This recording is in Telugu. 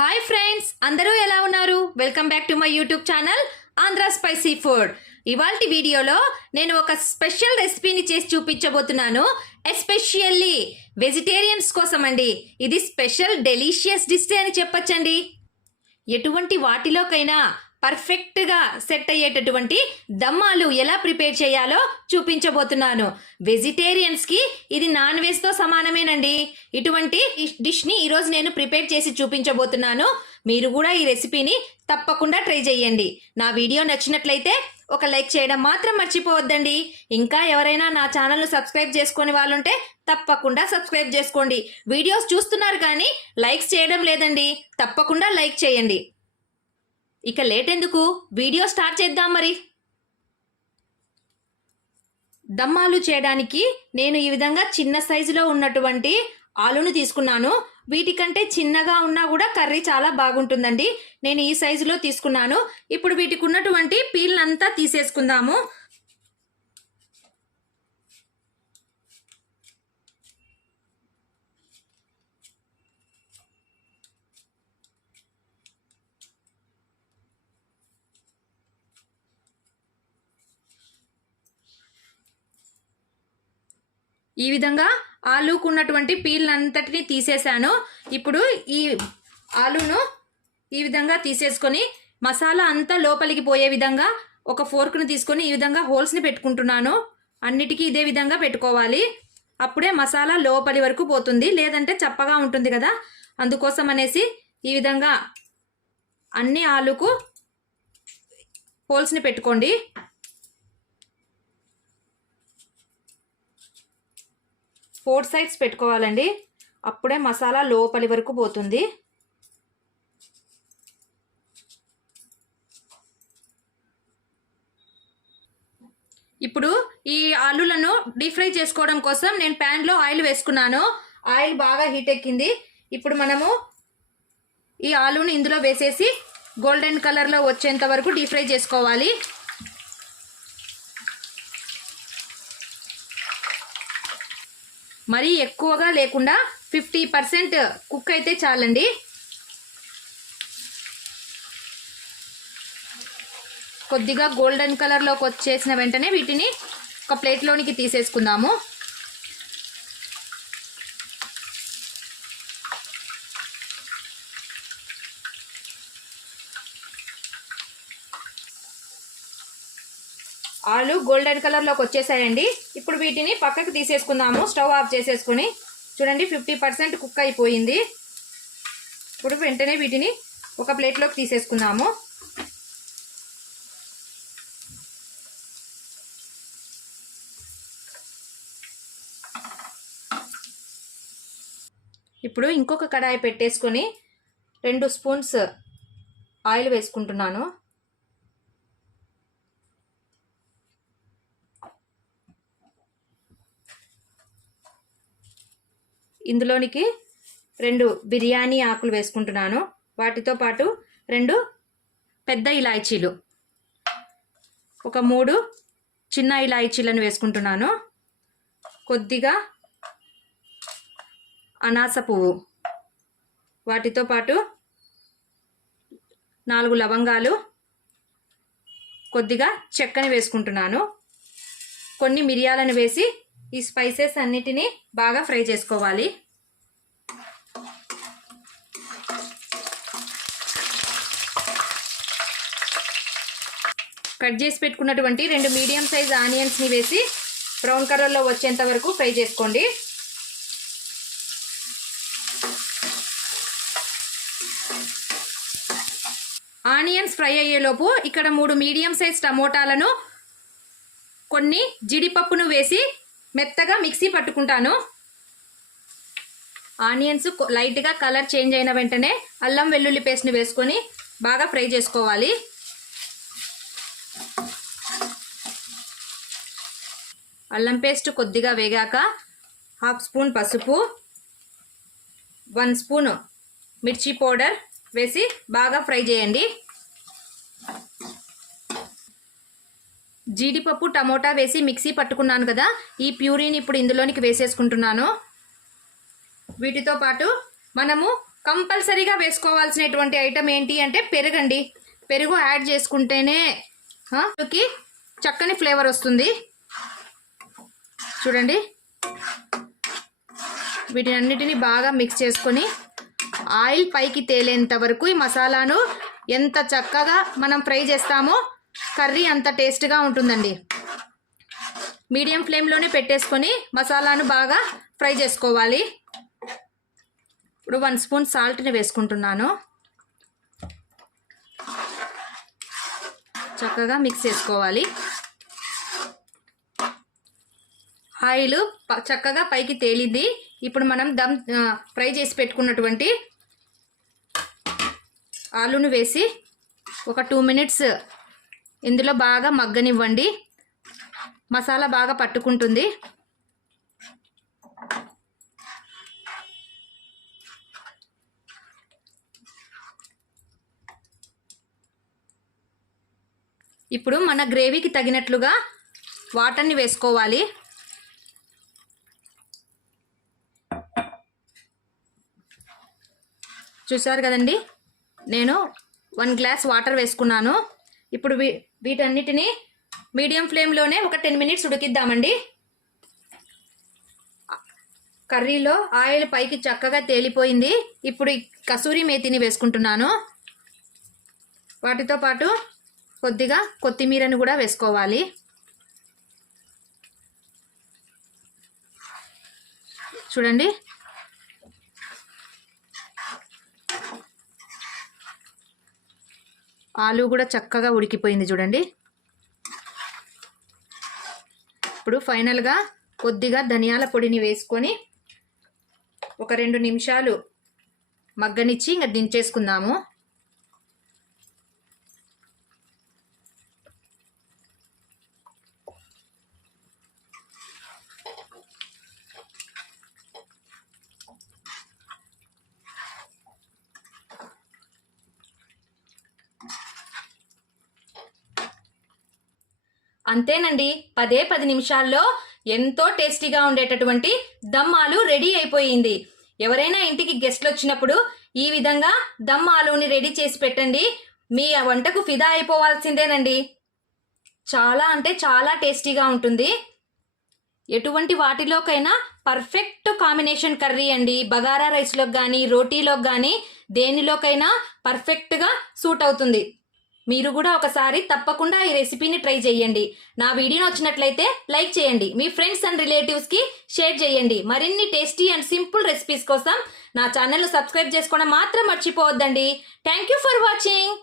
హాయ్ ఫ్రెండ్స్, అందరూ ఎలా ఉన్నారు? Welcome back to my YouTube channel Andhra spicy food. ఇవాల్టి వీడియోలో నేను ఒక స్పెషల్ రెసిపీని చేసి చూపించబోతున్నాను. ఎస్పెషల్లీ వెజిటేరియన్స్ కోసం అండి. ఇది స్పెషల్ డెలీషియస్ డిష్ అని చెప్పొచ్చండి. ఎటువంటి వాటిలోకైనా పర్ఫెక్ట్గా సెట్ అయ్యేటటువంటి దమ్మాలు ఎలా ప్రిపేర్ చేయాలో చూపించబోతున్నాను. వెజిటేరియన్స్కి ఇది నాన్ వెజ్తో సమానమేనండి. ఇటువంటి డిష్ని ఈరోజు నేను ప్రిపేర్ చేసి చూపించబోతున్నాను. మీరు కూడా ఈ రెసిపీని తప్పకుండా ట్రై చేయండి. నా వీడియో నచ్చినట్లయితే ఒక లైక్ చేయడం మాత్రం మర్చిపోవద్దండి. ఇంకా ఎవరైనా నా ఛానల్ను సబ్స్క్రైబ్ చేసుకునే వాళ్ళుంటే తప్పకుండా సబ్స్క్రైబ్ చేసుకోండి. వీడియోస్ చూస్తున్నారు కానీ లైక్స్ చేయడం లేదండి. తప్పకుండా లైక్ చేయండి. ఇక లేట్ ఎందుకు, వీడియో స్టార్ట్ చేద్దాం. మరి దమ్మాలు చేయడానికి నేను ఈ విధంగా చిన్న సైజులో ఉన్నటువంటి ఆలును తీసుకున్నాను. వీటికంటే చిన్నగా ఉన్నా కూడా కర్రీ చాలా బాగుంటుందండి. నేను ఈ సైజులో తీసుకున్నాను. ఇప్పుడు వీటికి ఉన్నటువంటి పీల్నంతా తీసేసుకుందాము. ఈ విధంగా ఆలూకు ఉన్నటువంటి పీల్నంతటిని తీసేసాను. ఇప్పుడు ఈ ఆలూను ఈ విధంగా తీసేసుకొని మసాలా అంతా లోపలికి పోయే విధంగా ఒక ఫోర్క్ను తీసుకొని ఈ విధంగా హోల్స్ని పెట్టుకుంటున్నాను. అన్నిటికీ ఇదే విధంగా పెట్టుకోవాలి. అప్పుడే మసాలా లోపలి వరకు పోతుంది, లేదంటే చప్పగా ఉంటుంది కదా. అందుకోసం అనేసి ఈ విధంగా అన్ని ఆలూకు హోల్స్ని పెట్టుకోండి. ఫోర్ సైడ్స్ పెట్టుకోవాలండి. అప్పుడే మసాలా లోపలి వరకు పోతుంది. ఇప్పుడు ఈ ఆలులను డీప్ ఫ్రై చేసుకోవడం కోసం నేను ప్యాన్లో ఆయిల్ వేసుకున్నాను. ఆయిల్ బాగా హీట్ ఎక్కింది. ఇప్పుడు మనము ఈ ఆలుని ఇందులో వేసేసి గోల్డెన్ కలర్లో వచ్చేంత వరకు డీప్ ఫ్రై చేసుకోవాలి. మరీ ఎక్కువగా లేకుండా 50% కుక్ అయితే చాలండి. కొద్దిగా గోల్డెన్ కలర్లోకి వచ్చేసిన వెంటనే వీటిని ఒక ప్లేట్లోనికి తీసేసుకుందాము. ఆలు గోల్డెన్ కలర్లోకి వచ్చేసాయండి. ఇప్పుడు వీటిని పక్కకు తీసేసుకుందాము. స్టవ్ ఆఫ్ చేసేసుకుని చూడండి, 50% కుక్ అయిపోయింది. ఇప్పుడు వెంటనే వీటిని ఒక ప్లేట్లోకి తీసేసుకుందాము. ఇప్పుడు ఇంకొక కడాయి పెట్టేసుకొని 2 స్పూన్స్ ఆయిల్ వేసుకుంటున్నాను. ఇందులోనికి 2 బిర్యానీ ఆకులు వేసుకుంటున్నాను. వాటితో పాటు 2 పెద్ద ఇలాచీలు, ఒక 3 చిన్న ఇలాచీలను వేసుకుంటున్నాను. కొద్దిగా అనాస పువ్వు, వాటితో పాటు 4 లవంగాలు, కొద్దిగా చెక్కని వేసుకుంటున్నాను. కొన్ని మిరియాలను వేసి ఈ స్పైసెస్ అన్నిటినీ బాగా ఫ్రై చేసుకోవాలి. కట్ చేసి పెట్టుకున్నటువంటి 2 మీడియం సైజ్ ఆనియన్స్ని వేసి బ్రౌన్ కలర్లో వచ్చేంత వరకు ఫ్రై చేసుకోండి. ఆనియన్స్ ఫ్రై అయ్యేలోపు ఇక్కడ 3 మీడియం సైజ్ టమోటాలను, కొన్ని జీడిపప్పును వేసి మెత్తగా మిక్సీ పట్టుకుంటాను. ఆనియన్స్ లైట్గా కలర్ చేంజ్ అయిన వెంటనే అల్లం వెల్లుల్లి పేస్ట్ని వేసుకొని బాగా ఫ్రై చేసుకోవాలి. అల్లం పేస్ట్ కొద్దిగా వేగాక 1/2 స్పూన్ పసుపు, 1 స్పూన్ మిర్చి పౌడర్ వేసి బాగా ఫ్రై చేయండి. జీడిపప్పు టమోటా వేసి మిక్సీ పట్టుకున్నాను కదా, ఈ ప్యూరీని ఇప్పుడు ఇందులోనికి వేసేసుకుంటున్నాను. వీటితో పాటు మనము కంపల్సరీగా వేసుకోవాల్సినటువంటి ఐటమ్ ఏంటి అంటే పెరుగండి. పెరుగు యాడ్ చేసుకుంటేనే చక్కని ఫ్లేవర్ వస్తుంది. చూడండి, వీటినన్నిటిని బాగా మిక్స్ చేసుకొని ఆయిల్ పైకి తేలేంత వరకు ఈ మసాలాను ఎంత చక్కగా మనం ఫ్రై చేస్తామో కర్రీ అంత టేస్ట్గా ఉంటుందండి. మీడియం ఫ్లేమ్లోనే పెట్టేసుకొని మసాలాను బాగా ఫ్రై చేసుకోవాలి. ఇప్పుడు 1 స్పూన్ సాల్ట్ని వేసుకుంటున్నాను. చక్కగా మిక్స్ చేసుకోవాలి. ఆయిల్ చక్కగా పైకి తేలింది. ఇప్పుడు మనం ఫ్రై చేసి పెట్టుకున్నటువంటి ఆలును వేసి ఒక 2 మినిట్స్ ఇందులో బాగా మగ్గనివ్వండి. మసాలా బాగా పట్టుకుంటుంది. ఇప్పుడు మన గ్రేవీకి తగినట్లుగా వాటర్ని వేసుకోవాలి. చూసారు కదండి, నేను 1 గ్లాస్ వాటర్ వేసుకున్నాను. ఇప్పుడు వీటన్నిటిని మీడియం ఫ్లేమ్లోనే ఒక 10 మినిట్స్ ఉడికిద్దామండి. కర్రీలో ఆయిల్ పైకి చక్కగా తేలిపోయింది. ఇప్పుడు కసూరి మేతిని వేసుకుంటున్నాను. వాటితో పాటు కొద్దిగా కొత్తిమీరని కూడా వేసుకోవాలి. చూడండి, ఆలు కూడా చక్కగా ఉడికిపోయింది చూడండి. ఇప్పుడు ఫైనల్గా కొద్దిగా ధనియాల పొడిని వేసుకొని ఒక 2 నిమిషాలు మగ్గనిచ్చి ఇంకా దించేసుకుందాము. అంతేనండి, 10 నిమిషాల్లో ఎంతో టేస్టీగా ఉండేటటువంటి దమ్ ఆలు రెడీ అయిపోయింది. ఎవరైనా ఇంటికి గెస్ట్లు వచ్చినప్పుడు ఈ విధంగా దమ్ ఆలుని రెడీ చేసి పెట్టండి. మీ వంటకు ఫిదా అయిపోవాల్సిందేనండి. చాలా అంటే చాలా టేస్టీగా ఉంటుంది. ఎటువంటి వాటిలోకైనా పర్ఫెక్ట్ కాంబినేషన్ కర్రీ అండి. బగారా రైస్లోకి కానీ రోటీలోకి కానీ దేనిలోకైనా పర్ఫెక్ట్గా సూట్ అవుతుంది. మీరు కూడా ఒకసారి తప్పకుండా ఈ రెసిపీని ట్రై చేయండి. నా వీడియో నచ్చినట్లయితే లైక్ చేయండి. మీ ఫ్రెండ్స్ అండ్ రిలేటివ్స్కి షేర్ చేయండి. మరిన్ని టేస్టీ అండ్ సింపుల్ రెసిపీస్ కోసం నా ఛానల్ను సబ్స్క్రైబ్ చేసుకోవడం మాత్రం మర్చిపోవద్దండి. Thank you for watching.